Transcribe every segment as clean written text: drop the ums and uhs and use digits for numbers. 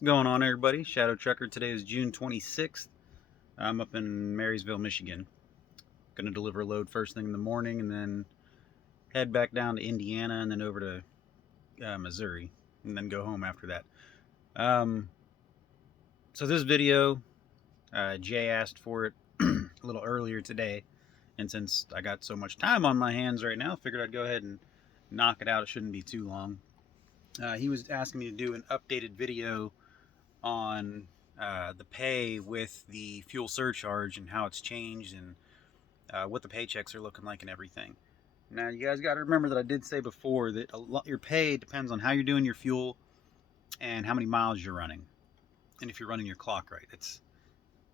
What's going on, everybody? Shadow Trucker. Today is June 26th. I'm up in Marysville, Michigan. Gonna deliver a load first thing in the morning and then head back down to Indiana and then over to Missouri and then go home after that. So this video, Jay asked for it a little earlier today, and since I got so much time on my hands right now, I figured I'd go ahead and knock it out. It shouldn't be too long. He was asking me to do an updated video on the pay with the fuel surcharge and how it's changed and what the paychecks are looking like and everything. Now, you guys got to remember that I did say before that your pay depends on how you're doing your fuel and how many miles you're running, and if you're running your clock right.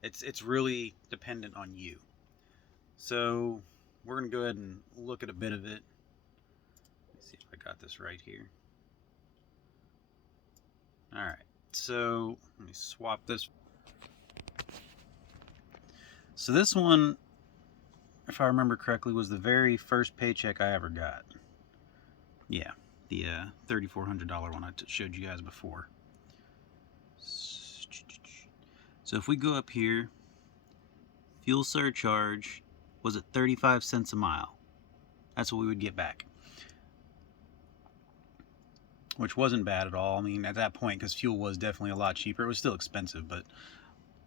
It's really dependent on you. So we're gonna go ahead and look at a bit of it. Let's see if I got this right here. All right. So let me swap this. So this one, if I remember correctly, was the very first paycheck I ever got. Yeah, the $3,400 one I showed you guys before. So if we go up here, fuel surcharge was at 35 cents a mile. That's what we would get back, which wasn't bad at all. I mean, at that point, because fuel was definitely a lot cheaper. It was still expensive, but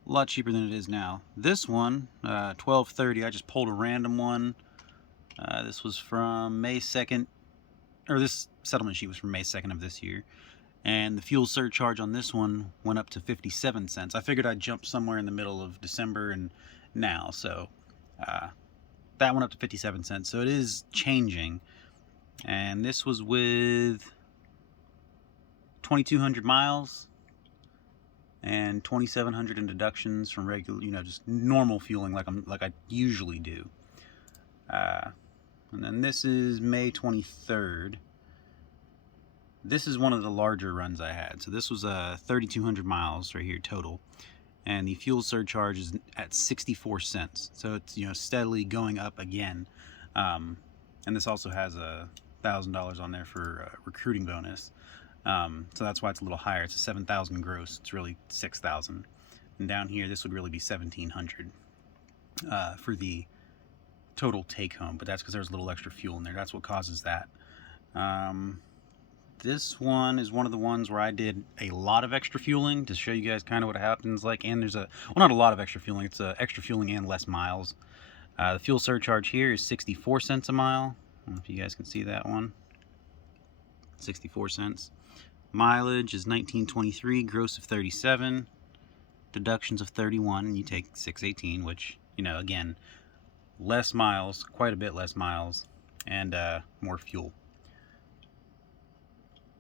a lot cheaper than it is now. This one, $12.30, I just pulled a random one. This was from May 2nd, or this settlement sheet was from May 2nd of this year. And the fuel surcharge on this one went up to 57 cents. I figured I'd jump somewhere in the middle of December and now, so that went up to 57 cents. So it is changing. And this was with 2,200 miles and 2,700 in deductions from regular, just normal fueling like I usually do. And then this is May 23rd. This is one of the larger runs I had. So this was 3,200 miles right here total, and the fuel surcharge is at 64 cents. So it's steadily going up again. And this also has $1,000 on there for recruiting bonus. So that's why it's a little higher. It's a 7,000 gross. It's really 6,000. And down here, this would really be 1,700 for the total take home. But that's because there's a little extra fuel in there. That's what causes that. This one is one of the ones where I did a lot of extra fueling to show you guys kind of what happens like. And there's not a lot of extra fueling. It's extra fueling and less miles. The fuel surcharge here is 64 cents a mile. I don't know if you guys can see that one. 64 cents. Mileage is 1923, gross of 37, deductions of 31, and you take 618, which, again, less miles, quite a bit less miles, and more fuel.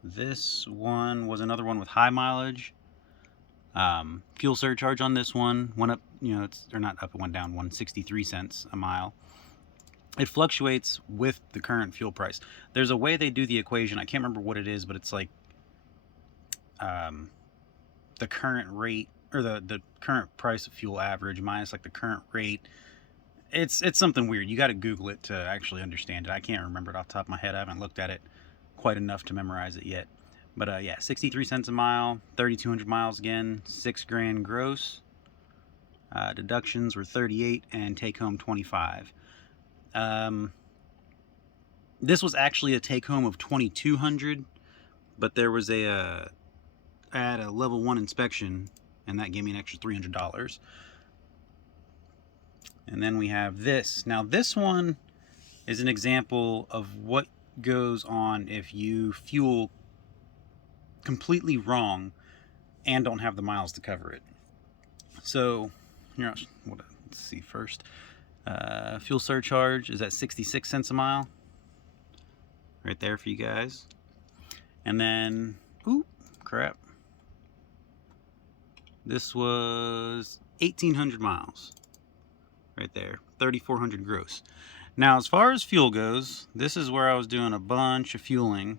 This one was another one with high mileage. Fuel surcharge on this one went up, or not up, it went down 163 cents a mile. It fluctuates with the current fuel price. There's a way they do the equation. I can't remember what it is, but it's like the current rate, or the current price of fuel average minus like the current rate. It's something weird. You got to Google it to actually understand it. I can't remember it off the top of my head. I haven't looked at it quite enough to memorize it yet. But yeah, 63 cents a mile, 3,200 miles again, $6,000 gross. Deductions were 38 and take home 25. This was actually a take home of 2,200, but there was I had a level 1 inspection, and that gave me an extra $300. And then we have this. Now this one is an example of what goes on if you fuel completely wrong and don't have the miles to cover it. So let's see first. Fuel surcharge is at 66 cents a mile. Right there for you guys. And then, crap. This was 1,800 miles. Right there, 3,400 gross. Now, as far as fuel goes, this is where I was doing a bunch of fueling.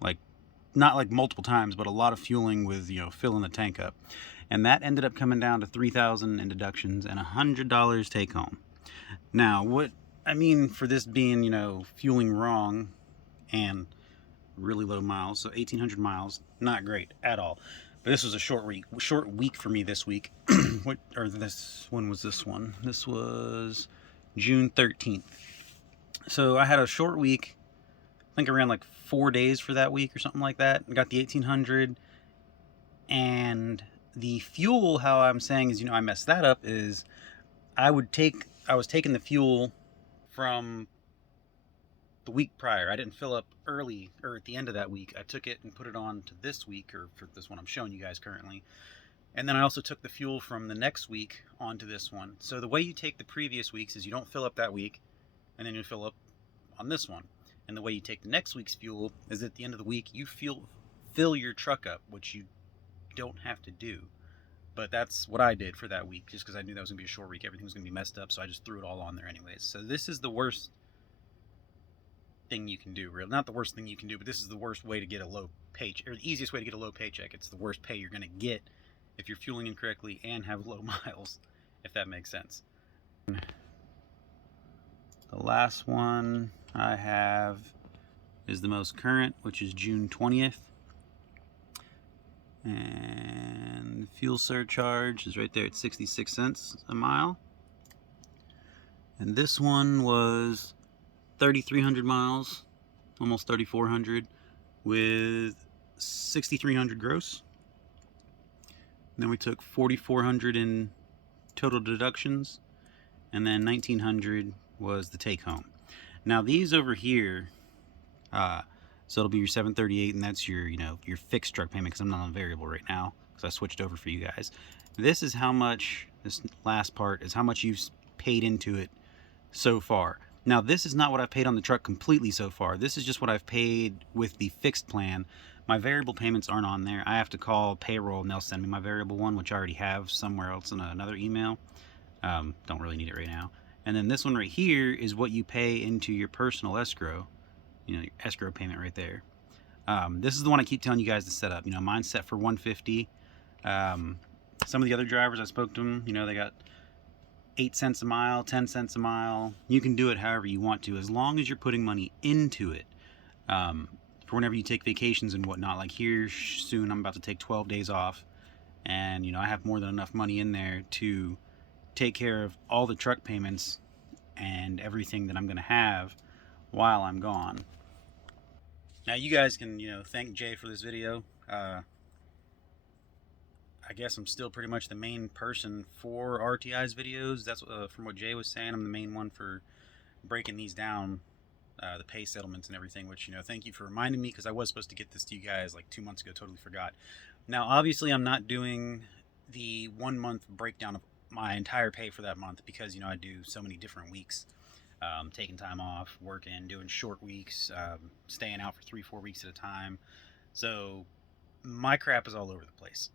Like, not like multiple times, but a lot of fueling with, filling the tank up. And that ended up coming down to $3,000 in deductions and $100 take home. Now, what I mean for this being, fueling wrong and really low miles. So 1,800 miles, not great at all. But this was a short week for me this week. When was this one? This was June 13th. So I had a short week. I think I ran like 4 days for that week or something like that. I got the 1,800. And the fuel, how I'm saying is, I messed that up, is I was taking the fuel from the week prior. I didn't fill up early or at the end of that week. I took it and put it on to this week, or for this one I'm showing you guys currently. And then I also took the fuel from the next week onto this one. So the way you take the previous weeks is you don't fill up that week, and then you fill up on this one. And the way you take the next week's fuel is at the end of the week, you fill your truck up, which you don't have to do. But that's what I did for that week, just because I knew that was going to be a short week. Everything was going to be messed up, so I just threw it all on there anyways. So this is the worst thing you can do, really. Not the worst thing you can do, but this is the worst way to get a low paycheck, or the easiest way to get a low paycheck. It's the worst pay you're going to get if you're fueling incorrectly and have low miles, if that makes sense. The last one I have is the most current, which is June 20th. And fuel surcharge is right there at 66 cents a mile. And this one was 3,300 miles, almost 3,400, with 6,300 gross. And then we took 4,400 in total deductions, and then 1,900 was the take home. Now these over here, so it'll be your 738, and that's your your fixed truck payment, because I'm not on variable right now because I switched over for you guys. This is how much, this last part is how much you've paid into it so far. Now this is not what I've paid on the truck completely so far. This is just what I've paid with the fixed plan. My variable payments aren't on there. I have to call payroll and they'll send me my variable one, which I already have somewhere else in another email. Don't really need it right now. And then this one right here is what you pay into your personal escrow. Your escrow payment right there. This is the one I keep telling you guys to set up. Mine's set for $150. Some of the other drivers I spoke to them, they got 8 cents a mile, 10 cents a mile. You can do it however you want to, as long as you're putting money into it. For whenever you take vacations and whatnot. Like here soon, I'm about to take 12 days off, and I have more than enough money in there to take care of all the truck payments and everything that I'm going to have while I'm gone. Now you guys can, thank Jay for this video. I guess I'm still pretty much the main person for RTI's videos. That's from what Jay was saying. I'm the main one for breaking these down, the pay settlements and everything, which, thank you for reminding me, because I was supposed to get this to you guys like 2 months ago, totally forgot. Now, obviously, I'm not doing the 1 month breakdown of my entire pay for that month, because, I do so many different weeks. Taking time off, working, doing short weeks, staying out for 3-4 weeks at a time. So my crap is all over the place.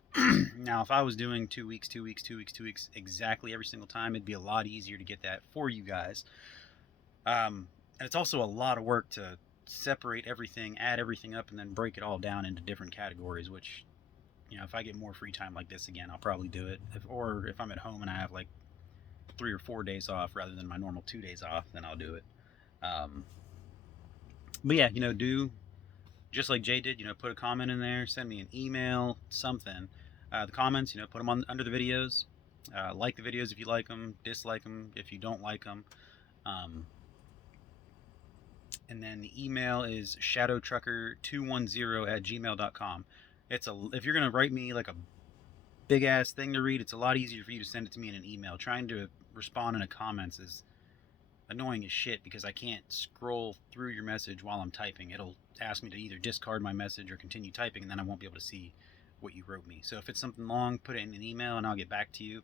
Now, if I was doing 2 weeks exactly every single time, it'd be a lot easier to get that for you guys. And it's also a lot of work to separate everything, add everything up, and then break it all down into different categories, which, if I get more free time like this again, I'll probably do it. Or if I'm at home and I have like 3 or 4 days off rather than my normal 2 days off, then I'll do it. But yeah, do just like Jay did, put a comment in there, send me an email, something. The comments, put them on under the videos. Like the videos if you like them, dislike them if you don't like them. And then the email is shadowtrucker210@gmail.com. If you're gonna write me like a big ass thing to read, it's a lot easier for you to send it to me in an email. Trying to respond in the comments is annoying as shit, because I can't scroll through your message while I'm typing. It'll ask me to either discard my message or continue typing, and then I won't be able to see what you wrote me. So if it's something long, put it in an email and I'll get back to you.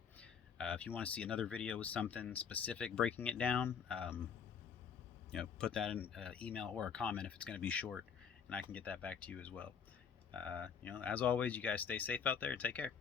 If you want to see another video with something specific breaking it down, put that in an email or a comment if it's going to be short, and I can get that back to you as well. As always, you guys stay safe out there and take care.